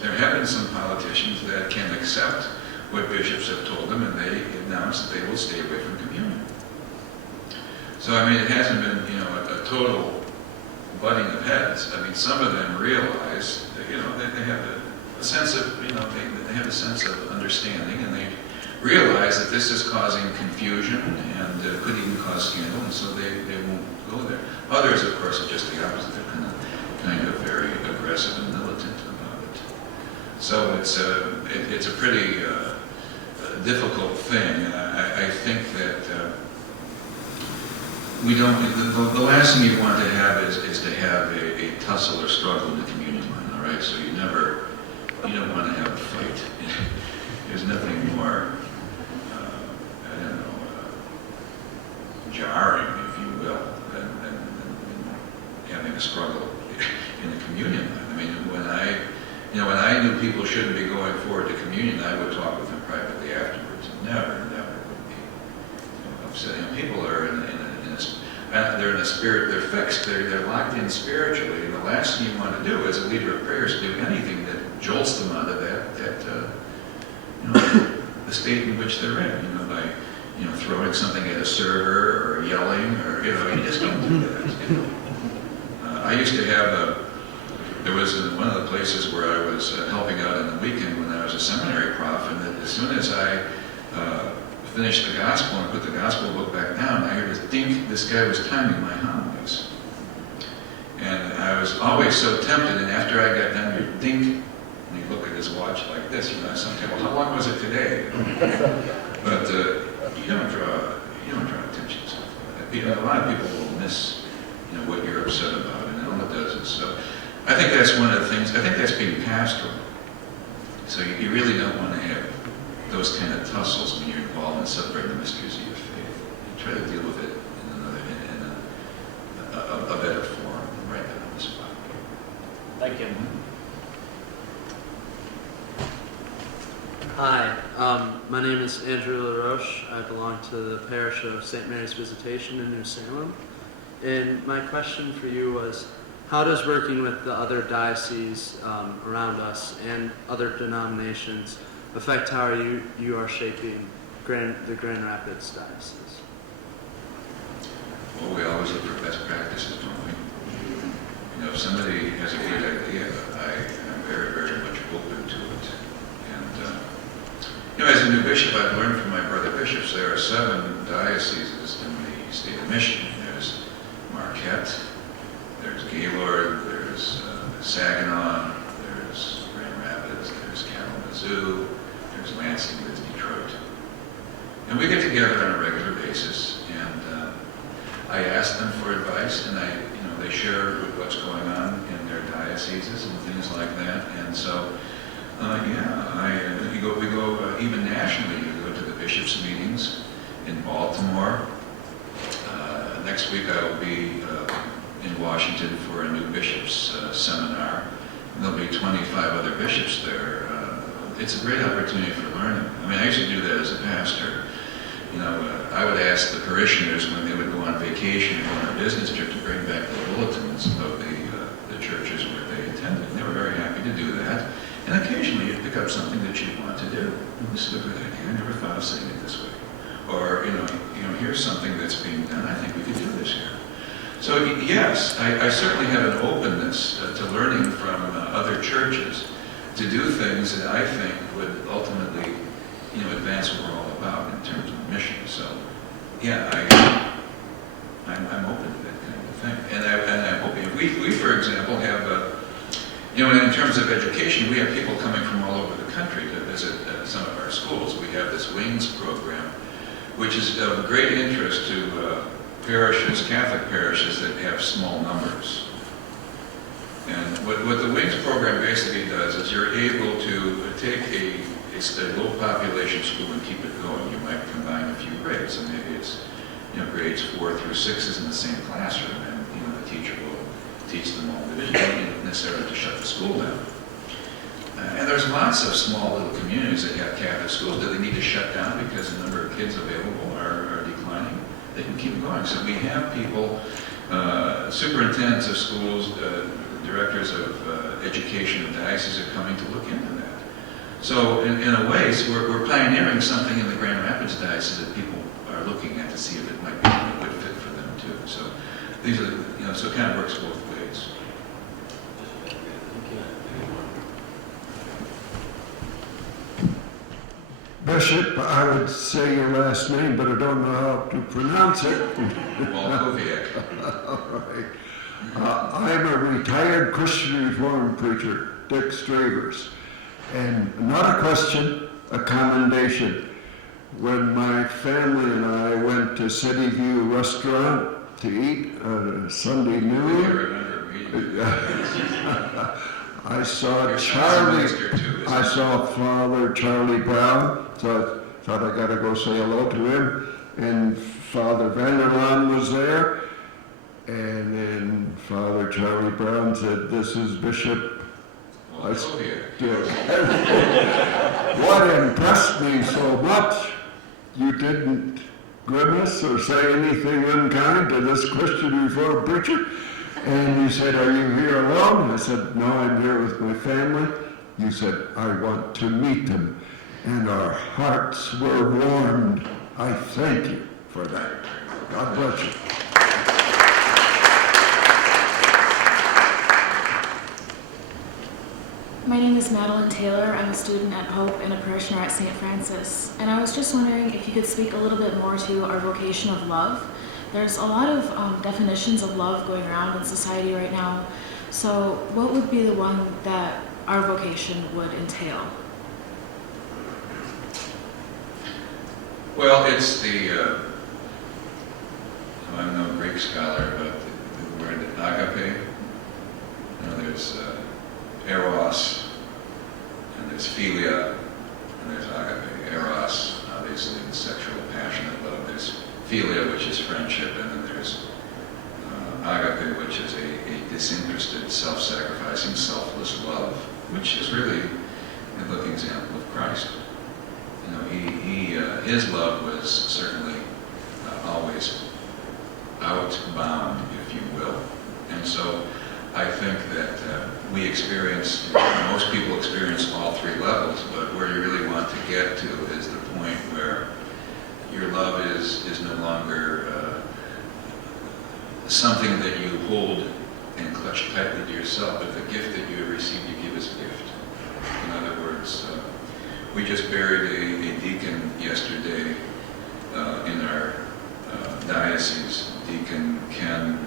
There have been some politicians that can accept what bishops have told them, and they announce that they will stay away from communion. So, it hasn't been, a total butting of heads. Some of them realize that, they have a sense of, they have a sense of understanding, and they realize that this is causing confusion and could even cause scandal, and so they won't go there. Others, of course, are just the opposite. They're kind of very aggressive and militant about it. So it's a pretty difficult thing, and I think that we don't. The last thing you want to have is to have a tussle or struggle in the communion line. All right, so you don't want to have a fight. There's nothing more, jarring, if you will, than having a struggle in the communion line. When I knew people shouldn't be going forward to communion, I would talk with them privately afterwards. Never would be upsetting. People are they're in a spirit. They're fixed. They're locked in spiritually. And the last thing you want to do as a leader of prayers is do anything that jolts them out of you know, the state in which they're in, you know, by, you know, throwing something at a server or yelling or, you know, you just don't do that, you know. I used to have there was one of the places where I was helping out in the weekend when I was a seminary prof, and that as soon as I finished the gospel and put the gospel book back down, I heard this dink. This guy was timing my homilies. And I was always so tempted, and after I got done, you'd dink, and he'd look at his watch like this, you know, sometimes, well, how long was it today? But you don't draw attention to stuff like that. A lot of people will miss, you know, what you're upset about, and all it does is, so I think that's one of the things, I think that's being pastoral. So you really don't want to have those kind of tussles when you're involved in celebrating the mysteries of your faith. You try to deal with it in a better form than right there on the spot. Thank you. Hi, my name is Andrew LaRoche. I belong to the parish of St. Mary's Visitation in New Salem. And my question for you was, how does working with the other dioceses around us and other denominations affect how you are shaping the Grand Rapids Diocese? Well, we always look for best practices, don't we? You know, if somebody has a great idea, I'm very, very much open to it. And, you know, as a new bishop, I've learned from my brother bishops, there are 7 dioceses in the state of Michigan. There's Marquette, there's Gaylord, there's Saginaw, there's Grand Rapids, there's Kalamazoo, there's Lansing, there's Detroit. And we get together on a regular basis, and I ask them for advice, and they share what's going on in their dioceses and things like that. And so, we go even nationally. We go to the bishops' meetings in Baltimore. Next week I will be in Washington for a new bishops seminar. There'll be 25 other bishops there. It's a great opportunity for learning. I mean, I used to do that as a pastor. You know, I would ask the parishioners when they would go on vacation or on a business trip to bring back the bulletins of the churches where they attended. And they were very happy to do that. And occasionally you'd pick up something that you'd want to do. This is a good idea. I never thought of saying it this way. Or, here's something that's being done. I think we could do this here. So yes, I certainly have an openness to learning from other churches to do things that I think would ultimately, advance what we're all about in terms of mission. So, yeah, I'm open to that kind of thing. And I'm hoping, we for example, have, in terms of education, we have people coming from all over the country to visit some of our schools. We have this WINGS program, which is of great interest to parishes, Catholic parishes that have small numbers. And what the WINGS program basically does is you're able to take a low population school and keep it going. You might combine a few grades, and maybe it's grades 4 through 6 in the same classroom, and the teacher will teach them all division. You don't necessarily have to shut the school down. And there's lots of small little communities that have Catholic schools that they need to shut down because the number of kids available are declining. They can keep going. So we have people, superintendents of schools, directors of education of dioceses are coming to look into that. So in a way, so we're pioneering something in the Grand Rapids Diocese that people are looking at to see if it might be a good fit for them too. So these are, so it kind of works both ways. Bishop, I would say your last name, but I don't know how to pronounce it. Walkowiak. All right. I'm a retired Christian Reformed preacher, Dick Stravers. And not a question, a commendation. When my family and I went to City View Restaurant to eat on a Sunday noon, I saw Father Charlie Brown, so I thought I got to go say hello to him. And Father Vanderlaan was there. And then Father Charlie Brown said, "This is Bishop." What impressed me so much, you didn't grimace or say anything unkind to this Christian Reformed preacher. And you said, "Are you here alone?" I said, "No, I'm here with my family." you said, I want to meet them. And our hearts were warmed. I thank you for that. God bless you. My name is Madeline Taylor. I'm a student at Hope and a parishioner at St. Francis. And I was just wondering if you could speak a little bit more to our vocation of love. There's a lot of definitions of love going around in society right now. So what would be the one that our vocation would entail? Well, it's I'm no Greek scholar, but the word agape, there's eros, and there's philia, and there's agape. Eros, obviously, the sexual, passionate love. There's philia, which is friendship, and then there's agape, which is a disinterested, self-sacrificing, selfless love, which is really a living example of Christ. His love was certainly always outbound, if you will. And so I think that we experience, most people experience all three levels, but where you really want to get to is the point where your love is no longer something that you hold and clutch tightly to yourself, but the gift that you have received, you give as a gift. In other words, we just buried a deacon yesterday in our diocese, Deacon Ken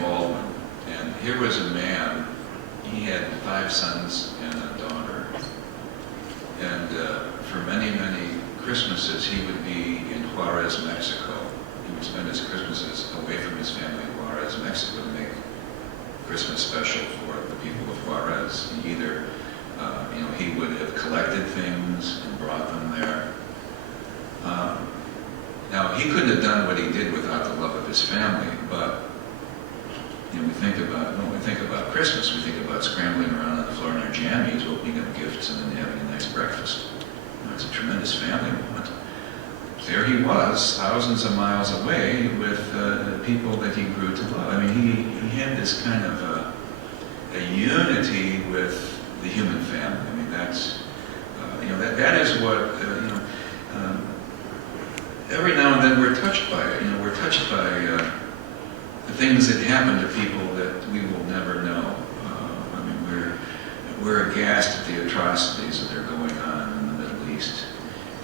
Baldwin. And here was a man, he had 5 sons and a daughter. And for many, many Christmases, he would be in Juarez, Mexico. He would spend his Christmases away from his family in Juarez, Mexico, to make Christmas special for the people of Juarez. He either, he would have collected things and brought them there. Now, he couldn't have done what he did without the love of his family, but when we think about Christmas, we think about scrambling around on the floor in our jammies, opening up gifts, and then having a nice breakfast. It's a tremendous family moment. There he was, thousands of miles away, with people that he grew to love. I mean, he had this kind of a unity with the human family. I mean, that's that is what every now and then we're touched by it. We're touched by the things that happen to people that we will never know. I mean, we're aghast at the atrocities that are going on in the Middle East,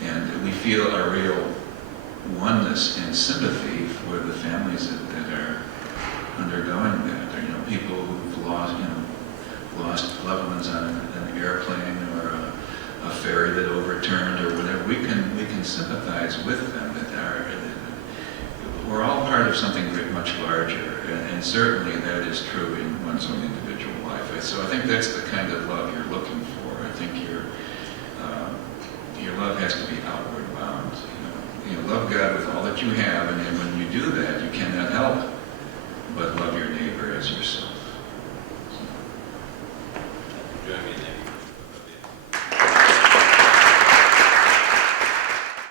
and we feel a real oneness and sympathy for the families that are undergoing that. People who've lost loved ones on an airplane or a ferry that overturned or whatever. We can sympathize with them. We're all part of something much larger, and certainly that is true in one's own individual life. So I think that's the kind of love you're looking for. I think your love has to be outward bound. Love God with all that you have, and then when you do that, you cannot help but love your neighbor as yourself.